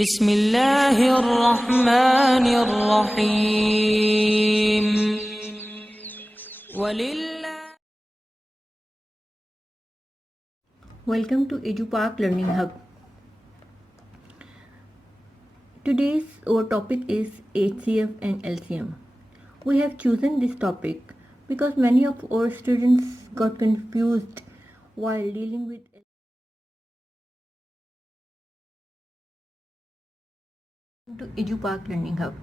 بسم الله الرحمن الرحيم ولله. Welcome to EduPark Learning Hub. Today's our topic is HCF and LCM. We have chosen this topic because many of our students got confused while dealing with to EduPark Learning Hub.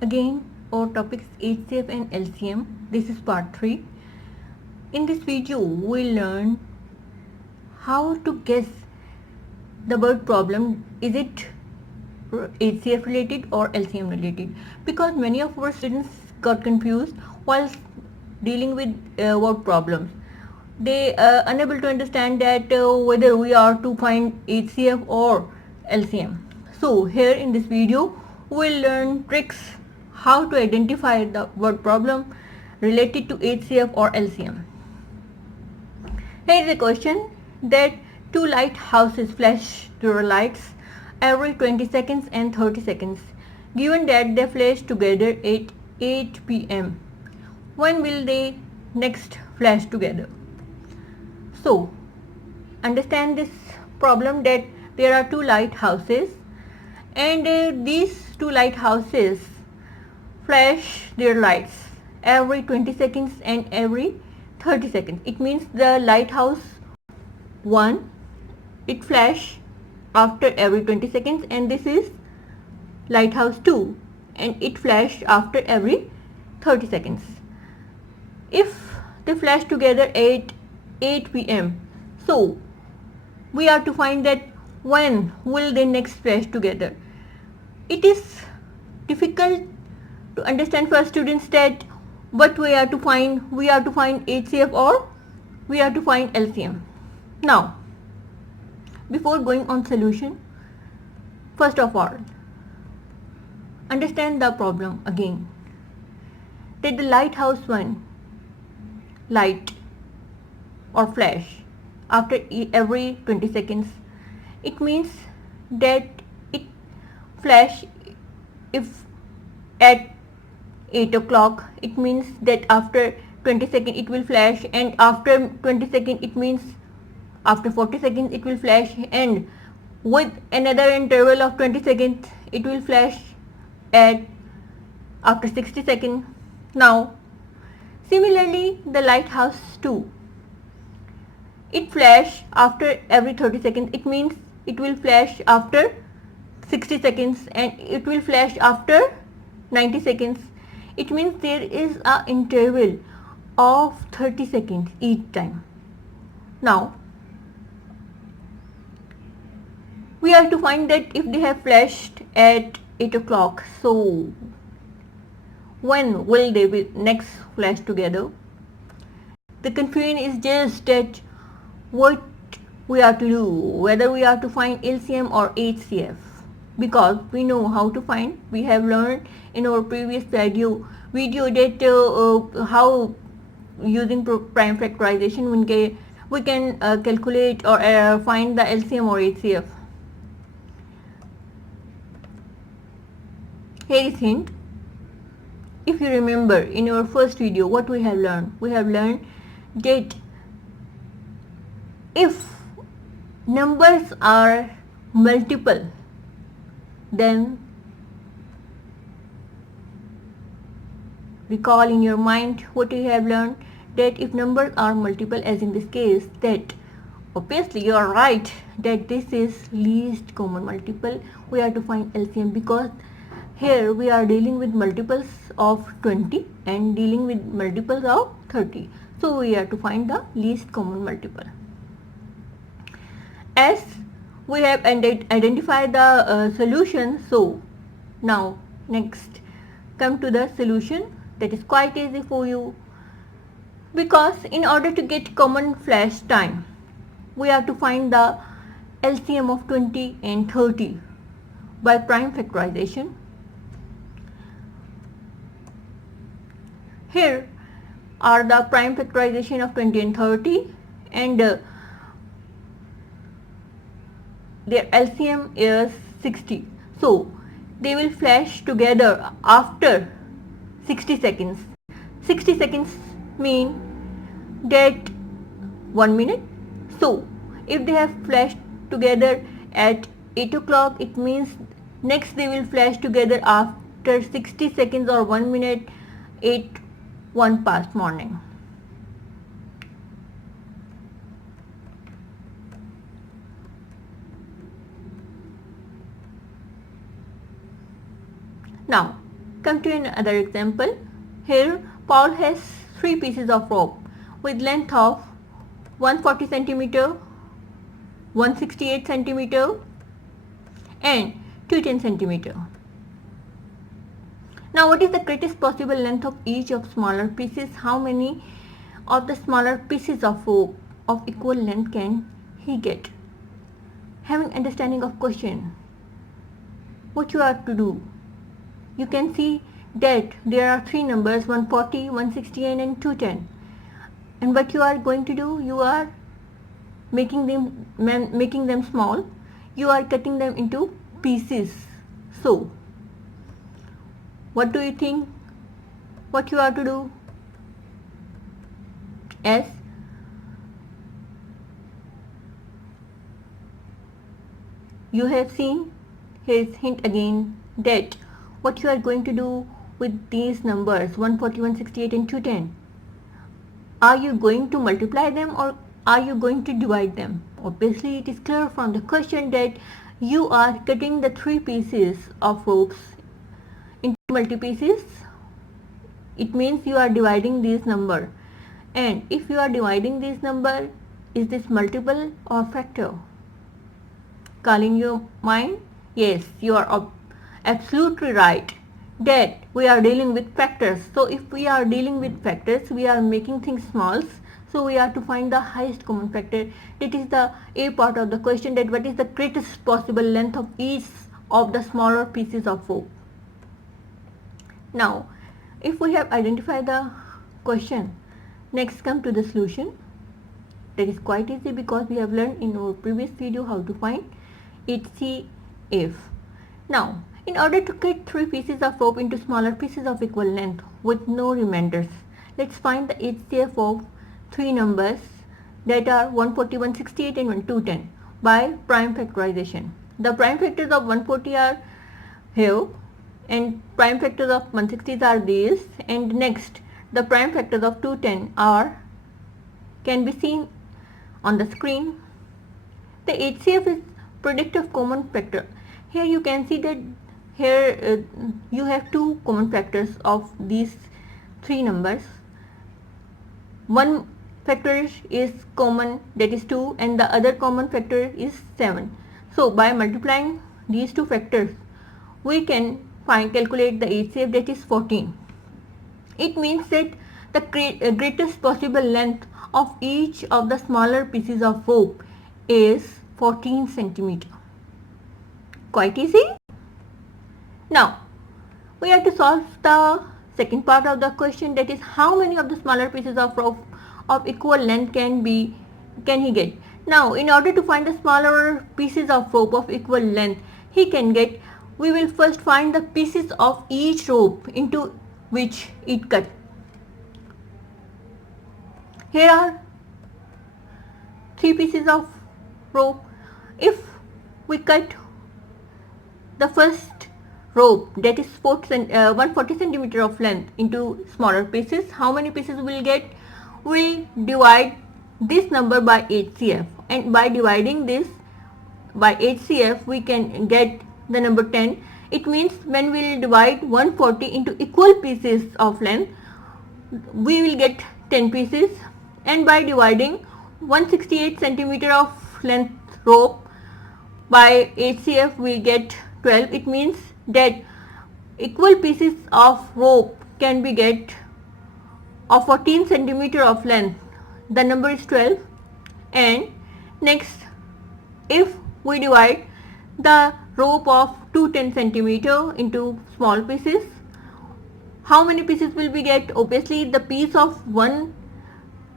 Again, our topic is HCF and LCM. This is part 3. In this video, we'll learn how to guess the word problem. Is it HCF related or LCM related? Because many of our students got confused while dealing with word problems. They are unable to understand that whether we are to find HCF or LCM. So here in this video, we'll learn tricks how to identify the word problem related to HCF or LCM. Here is a question that two lighthouses flash their lights every 20 seconds and 30 seconds. Given that they flash together at 8 p.m. when will they next flash together? So, understand this problem that there are two lighthouses and these two lighthouses flash their lights every 20 seconds and every 30 seconds. It means the lighthouse 1, it flash after every 20 seconds, and this is lighthouse 2 and it flash after every 30 seconds. If they flash together at 8 p.m. so we are to find that when will they next flash together. It is difficult to understand for students that what we are to find HCF or we are to find LCM. Now, before going on solution, first of all, understand the problem again. That the lighthouse 1 light or flash after every 20 seconds, it means that it flash if at 8 o'clock, it means that after 20 seconds it will flash, and after 20 seconds it means after 40 seconds it will flash, and with another interval of 20 seconds it will flash at after 60 seconds. Now similarly, the lighthouse 2, it flash after every 30 seconds. It means it will flash after 60 seconds and it will flash after 90 seconds. It means there is an interval of 30 seconds each time. Now we have to find that if they have flashed at 8 o'clock, so when will they be next flash together? The confusion is just that what we are to do, whether we are to find LCM or HCF, because we know how to find. We have learned in our previous video that how using prime factorization we can calculate or find the LCM or HCF. Here is hint. If you remember in our first video what we have learned that if numbers are multiple, then recall in your mind what you have learned, that if numbers are multiple, as in this case, that obviously you are right that this is least common multiple. We are to find LCM because here we are dealing with multiples of 20 and dealing with multiples of 30. So we are to find the least common multiple. As we have identified the solution, so now next come to the solution. That is quite easy for you, because in order to get common flash time, we have to find the LCM of 20 and 30 by prime factorization. Here are the prime factorization of 20 and 30, and their LCM is 60. So they will flash together after 60 seconds. 60 seconds mean that 1 minute. So if they have flashed together at 8 o'clock, it means next they will flash together after 60 seconds or 1 minute, 1 past morning. Now come to another example. Here Paul has 3 pieces of rope with length of 140 centimeter, 168 centimeter and 210 centimeter. Now what is the greatest possible length of each of smaller pieces? How many of the smaller pieces of rope of equal length can he get? Having understanding of question, what you have to do? You can see that there are 3 numbers, 140, 168 and 210. And what you are going to do? You are making them small. You are cutting them into pieces. So what do you think what you have to do? As you have seen, here's hint again, that what you are going to do with these numbers 140, 168 and 210. Are you going to multiply them or are you going to divide them? Obviously it is clear from the question that you are cutting the 3 pieces of ropes into multi pieces. It means you are dividing this number, and if you are dividing this number, is this multiple or factor? Calling your mind? Yes, you are absolutely right that we are dealing with factors. So if we are dealing with factors, we are making things small. So we have to find the highest common factor. It is the A part of the question, that what is the greatest possible length of each of the smaller pieces of rope. Now if we have identified the question, next come to the solution. That is quite easy because we have learned in our previous video how to find HCF. Now in order to cut 3 pieces of rope into smaller pieces of equal length with no remainders, let's find the HCF of 3 numbers that are 140, 168 and 210 by prime factorization. The prime factors of 140 are here and prime factors of 160 are these, and next the prime factors of 210 can be seen on the screen. The HCF is product of common factor. Here you can see that here you have 2 common factors of these 3 numbers. One factor is common, that is 2, and the other common factor is 7. So by multiplying these 2 factors, we can calculate the HCF, that is 14. It means that the greatest possible length of each of the smaller pieces of rope is 14 centimeter. Quite easy. Now we have to solve the second part of the question, that is how many of the smaller pieces of rope of equal length can he get. Now in order to find the smaller pieces of rope of equal length he can get, we will first find the pieces of each rope into which it cut. Here are 3 pieces of rope. If we cut the first rope, that is 140 centimeter of length, into smaller pieces, how many pieces we will get? We divide this number by HCF, and by dividing this by HCF we can get the number 10. It means when we will divide 140 into equal pieces of length, we will get 10 pieces, and by dividing 168 centimeter of length rope by HCF we get 12. It means that equal pieces of rope can be get of 14 centimeter of length. The number is 12. And next, if we divide the rope of 210 centimeter into small pieces, how many pieces will we get? Obviously the piece of the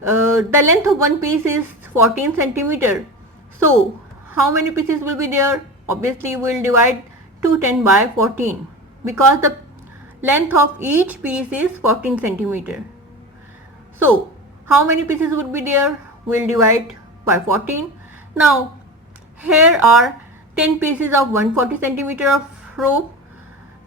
length of one piece is 14 centimeter. So how many pieces will be there? Obviously we will divide 210 by 14 because the length of each piece is 14 centimeter. So how many pieces would be there? We will divide by 14. Now here are 10 pieces of 140 centimeter of rope,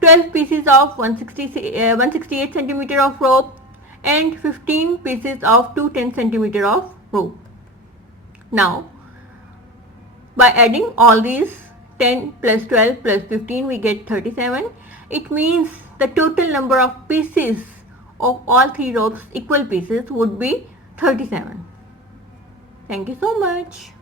12 pieces of 168 centimeter of rope, and 15 pieces of 210 centimeter of rope. Now by adding all these 10 plus 12 plus 15 we get 37. It means the total number of pieces of all three ropes, equal pieces, would be 37. Thank you so much.